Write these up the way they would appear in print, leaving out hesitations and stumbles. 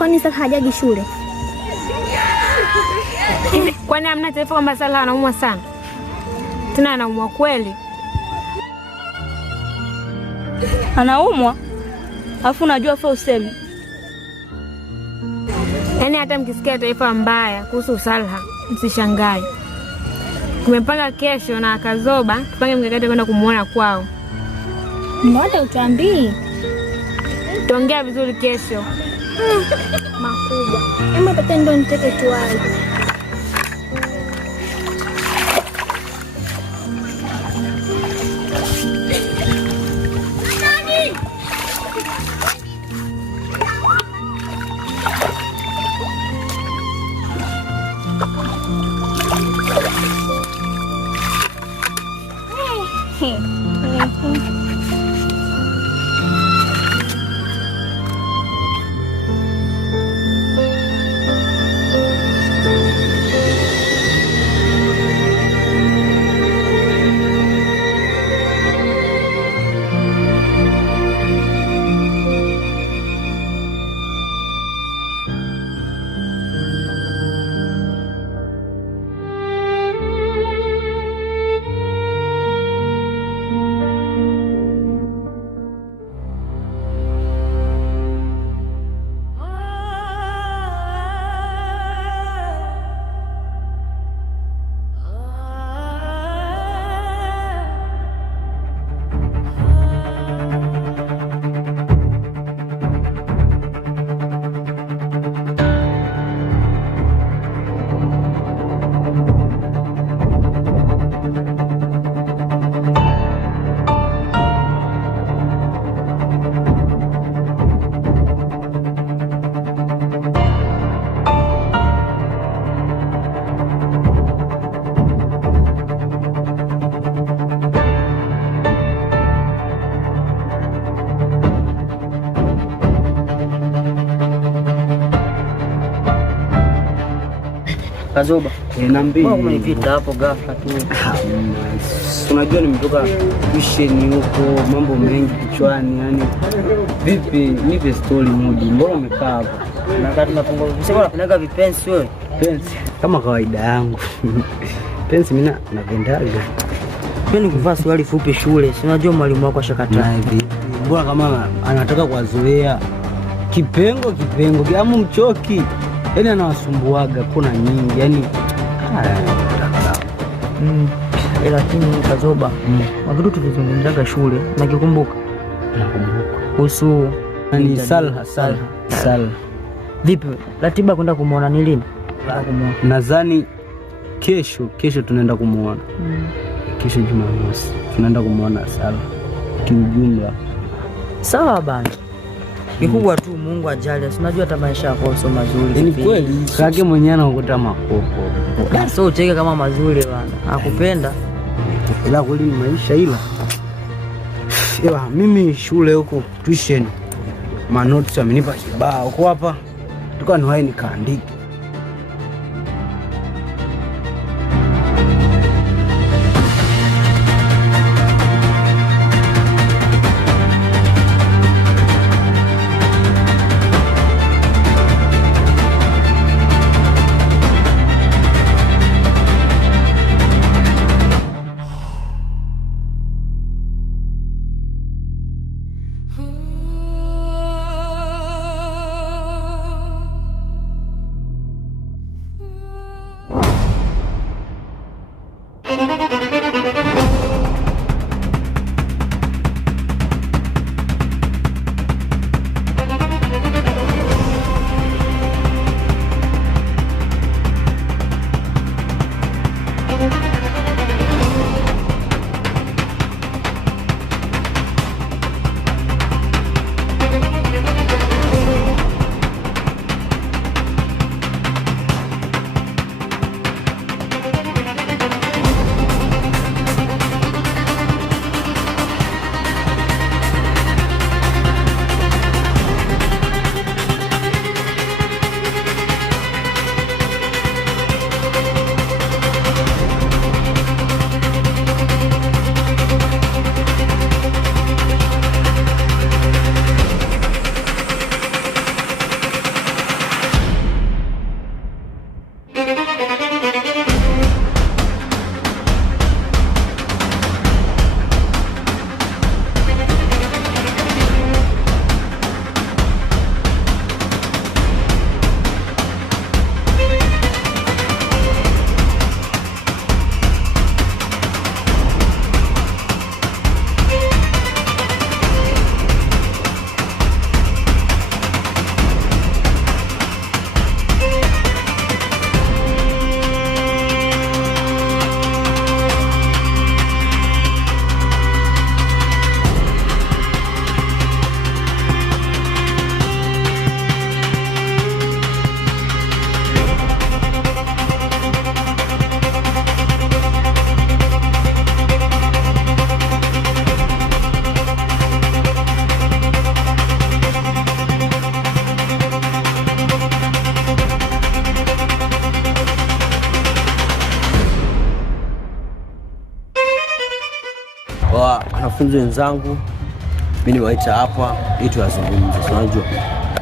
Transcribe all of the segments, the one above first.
kwani sasa hajaji shule? Kwani hamna taarifa kwamba Salha anaumwa sana? Tena anaumwa kweli? Anaumwa? Alafu unajua fa useme. Yaani hata mkisikia taarifa mbaya kuhusu Salha, msishangae. Tumepanga kesho na Kazoba tupange mkakati kwenda kumuona kwao. Mbona utuambii? Tuongea vizuri kesho. Makubwa. Hebu tata ndo niteke tuwai. Kazoba, niambie. Mbona umenipita hapo ghafla tu? Unajua nimetoka tuition huko, mambo mengi kichwani yani. Vipi, nipe story moja. Mbona umekaa hapo? Na kati tunapanga kusema unapendaga vipensi wewe? Pensi kama kawaida yangu. Pensi mimi napendaga. Mimi nikuvaa swali fupi shule. Si unajua mwalimu wako ashakataa hivi. Mbona kama anataka kuwazoea kipengo kama mchoki. Yaani anawasumbuaga kuna nyingi yani. Lakini Kazoba, wakitu tulizungumzaga shule, nakikumbuka? Nakumbuka. Kuhusu ni Salha. Vipi? Ratiba kwenda kumuona ni lini? Nadhani kesho tunaenda kumuona. Kesho Jumamosi tunaenda kumuona Salha kiujumla. Sawa bana. Kikubwa tu Mungu ajali. Unajua hata maisha yako sio mazuri. Ni kweli. Kake mwenyewe anakuta makopo. Sio ucheke kama mazuri bana. Hakupenda. Ila kweli ni maisha ila. Mimi shule huko tuition. Manotes amenipa kibao huko hapa. Tuko niwahi nikaandika. wanafunzi wenzangu mimi niwaita hapa ili tuwazungumze. Unajua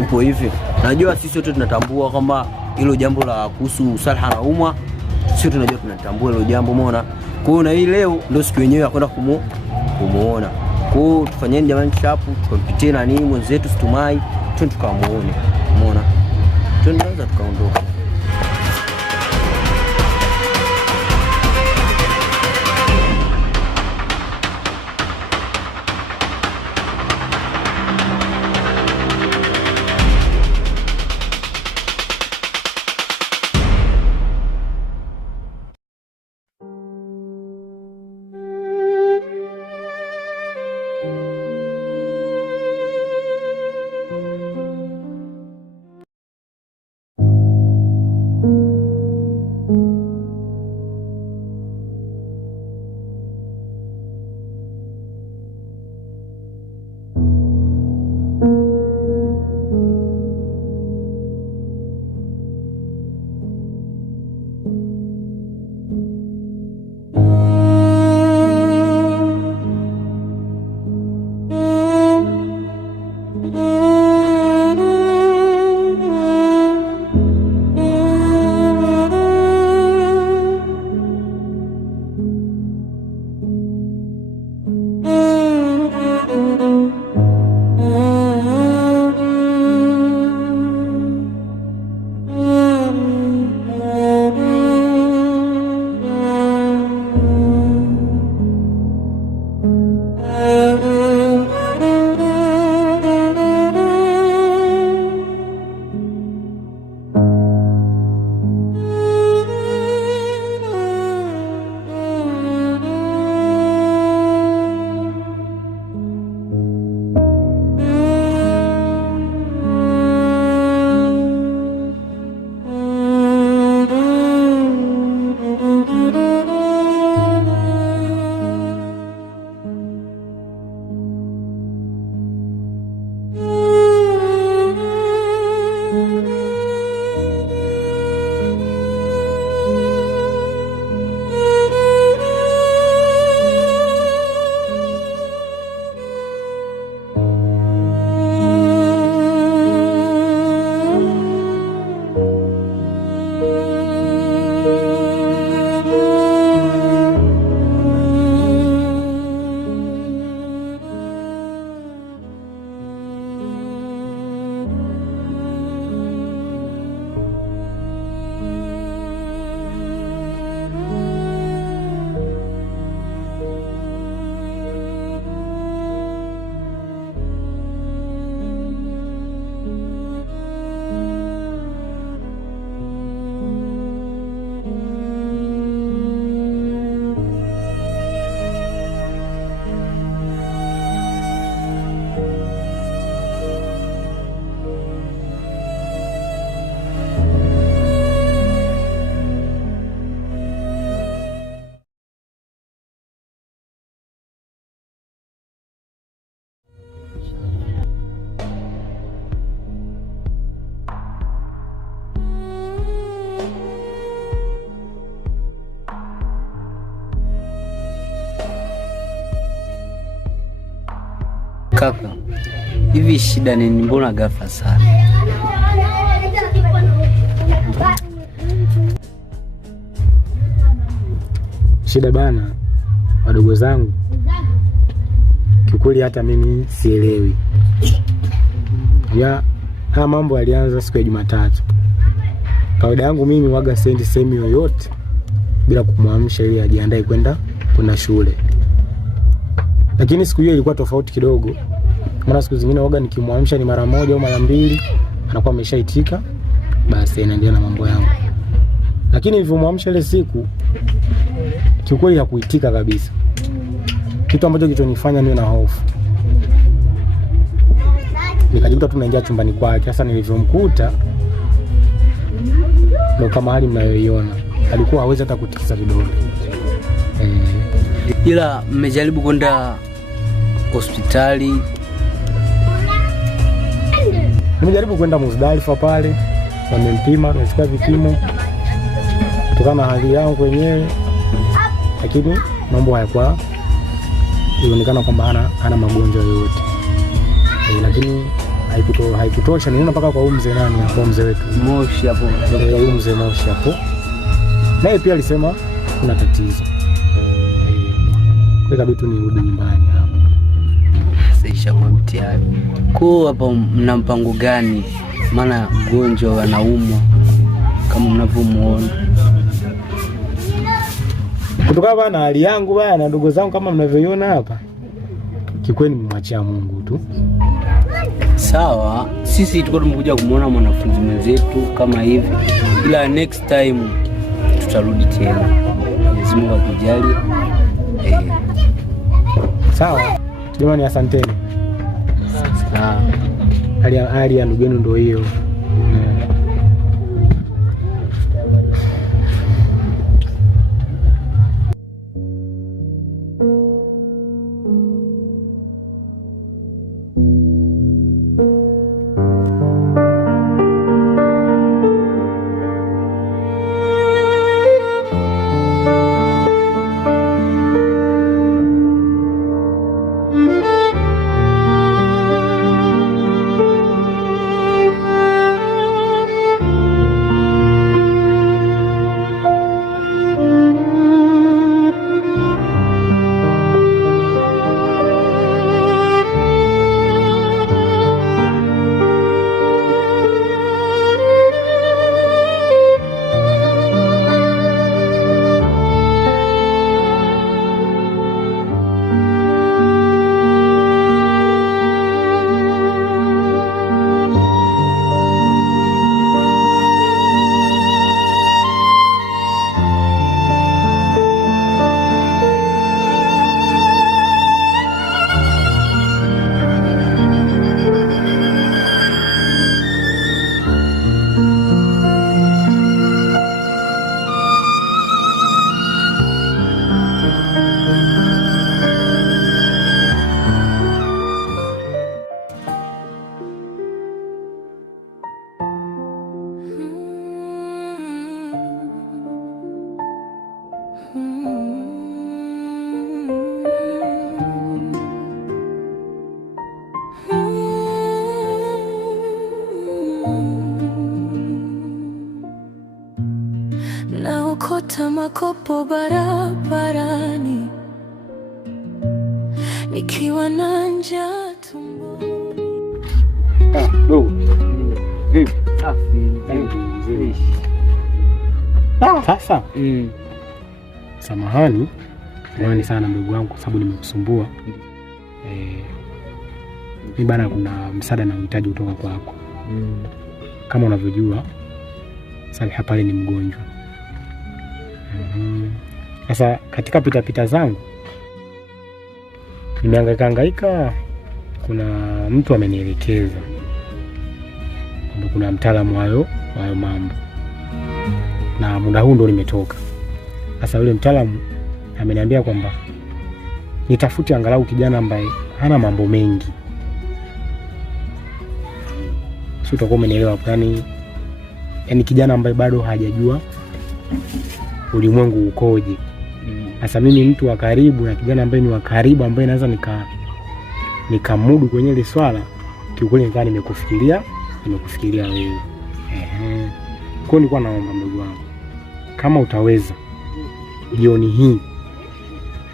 ipo hivi, najua sisi wote tunatambua kwamba hilo jambo la kuhusu Salha na Umwa, sisi tunajua tunatambua hilo jambo, umeona. Kwa hiyo na hii leo ndio siku yenyewe ya kwenda kumuona. Kwa hiyo tufanyeni jamani chapu, tukampitie na nini mwenzetu Stumai, twende tukamuone, umeona. Tunaweza tukaondoka. Kaka, hivi shida nini? Mbona ghafla sana? Shida bana, wadogo zangu, kiukweli hata mimi sielewi. Haya mambo yalianza siku ya Jumatatu. Kawaida yangu mimi waga sendi sehemu yoyote bila kumwamsha ili ajiandae kwenda shule. Lakini siku hiyo ilikuwa tofauti kidogo. Maana siku zingine waga nikimwamsha ni mara moja au mara mbili, anakuwa ameshaitika, basi anaendelea na mambo yangu. Lakini nilipomwamsha ile siku, kiukweli hakuitika kabisa. Kitu ambacho kilichonifanya niwe na hofu. Nikajikuta tunaingia chumbani kwake. Sasa nilivyomkuta ndio kama hali mnayoiona. Alikuwa hawezi hata kutikisa vidole. Ila mmejaribu kwenda hospitali? Nimejaribu kwenda Muzdalifa pale, wamempima, tumechukua vipimo kutokana na hali yangu wenyewe, lakini mambo hayakuwa ilionekana kwamba hana magonjwa yoyote. Lakini haikutosha, niliona mpaka kwa mzee nani hapo, mzee wetu Moshi hapo, mzee Moshi hapo, naye pia alisema kuna tatizo. Kwa kabisa nirudi nyumbani hapo. Sasa kwa mtihani. Kwa hapa mna mpango gani? Maana mgonjwa anaumwa kama mnavyomuona. Kutoka bana hali yangu bana, ndugu zangu kama mnavyoiona hapa, kikweli nimwachia Mungu tu. Sawa, sisi tulikuwa tumekuja kumuona mwanafunzi mwenzetu kama hivi, ila next time tutarudi tena. Mwenyezi Mungu akujali. Sawa jamani, asanteni. Sawa. Hali ya ndugu yenu ndio hiyo. Naokota makopo barabarani nikiwa na njaa tumboni. Sasa samahani sana ndugu wangu kwa sababu nimekusumbua. Mimi bana, kuna msaada na uhitaji kutoka kwako. Kama unavyojua Saliha pale ni mgonjwa. Sasa katika pitapita zangu nimehangaika, kuna mtu amenielekeza kwamba kuna mtaalamu hayo mambo, na muda huu ndo nimetoka. Sasa yule mtaalamu ameniambia kwamba nitafute angalau kijana ambaye hana mambo mengi. Sio, utakuwa umenielewa hapo? Yani kijana ambaye bado hajajua ulimwengu ukoje. Sasa mimi mtu wa karibu na kijana ambaye ni wa karibu ambaye naweza nikamudu kwenye ile swala, kiukweli nikawa nimekufikiria wewe. Kwa nilikuwa naomba ndugu wangu, kama utaweza jioni hii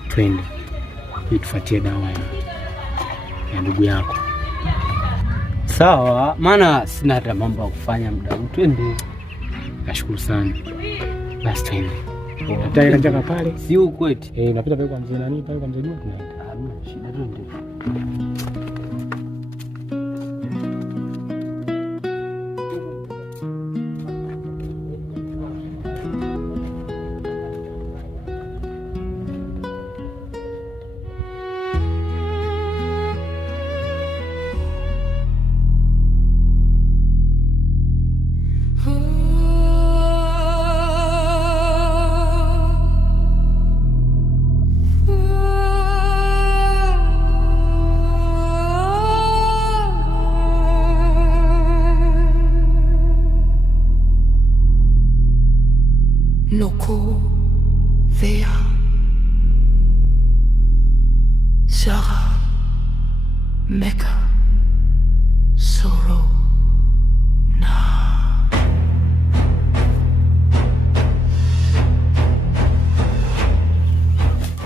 twende tufuatie dawa ya ndugu yako. Sawa, maana sina hata mambo ya kufanya muda huu. Twende. Nashukuru sana. Basi twende. Nataka njaka pale. Si ukweti. Napita pale kwa mzee nani pale kwa mzee Juma tunaenda. Hamna shida, twende. Noko vea Mecca, sorrow now.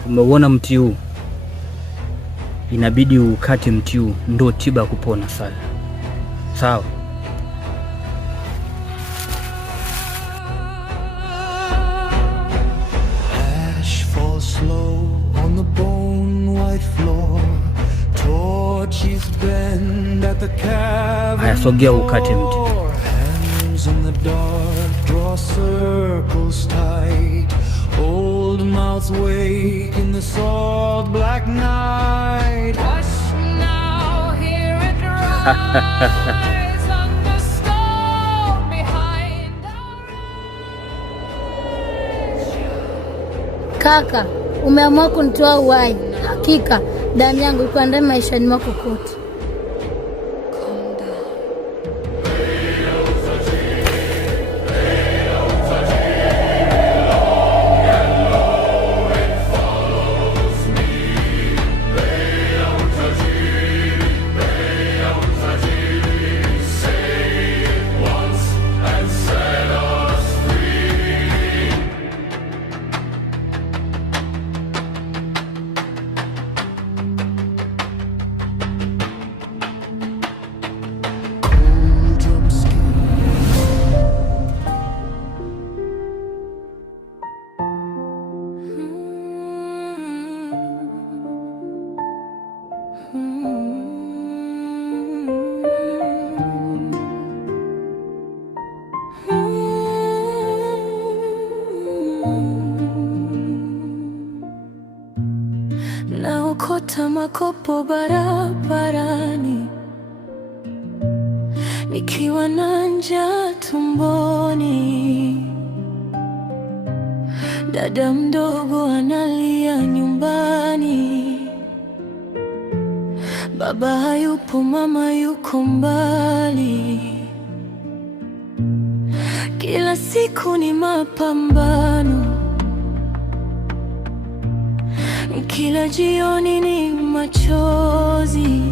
Umeuona mti huu, inabidi ukate mti huu, ndo tiba ya kupona sana. Sawa? Ash falls slow on the bone white floor. Torches bend at the cavern. Haya, sogea ukate mti. Hands in the dark draw circles tight. Old mouths wake in the salt black night. Hush now, hear it rise on the stone behind us. Kaka, umeamua kunitoa uhai. Hakika damu yangu iko ndani maishani mwako kote. Naokota makopo barabarani, nikiwa na njaa tumboni. Dada mdogo analia nyumbani, baba hayupo, mama yuko mbali. Kila siku ni mapambano, kila jioni ni machozi.